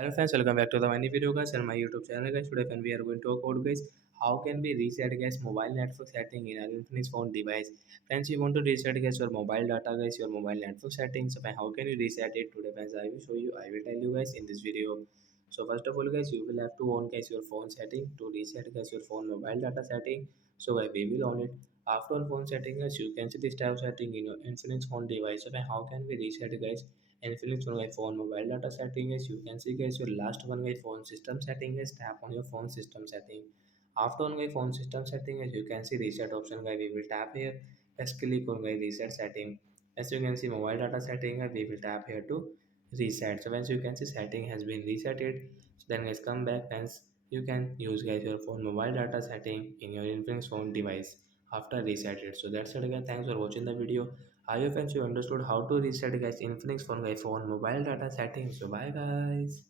Hello friends, welcome back to the many video guys and my YouTube channel guys. Today when we are going to talk about guys how can we reset guys mobile network setting in our Infinix phone device. Friends, you want to reset guys your mobile data guys, your mobile network settings. So how can you reset it today friends? I will show you. I will tell you guys in this video. So first of all guys, you will have to on guys your phone setting to reset guys your phone mobile data setting. So guys, we will on it. After on phone setting guys, you can see this tab setting in your Infinix phone device. So how can we reset guys? Infinix one guy phone mobile data setting is you can see guys your last one guy phone system setting is tap on your phone system setting. After one guy phone system setting is you can see reset option guy we will tap here. Let's click on guy reset setting. As you can see mobile data setting we will tap here to reset. So once you can see setting has been resetted, so then guys come back and you can use guys your phone mobile data setting in your Infinix phone device after reset it. So that's it again. Thanks for watching the video. I hope you understood how to reset guys Infinix phone guys phone mobile data settings. So bye guys.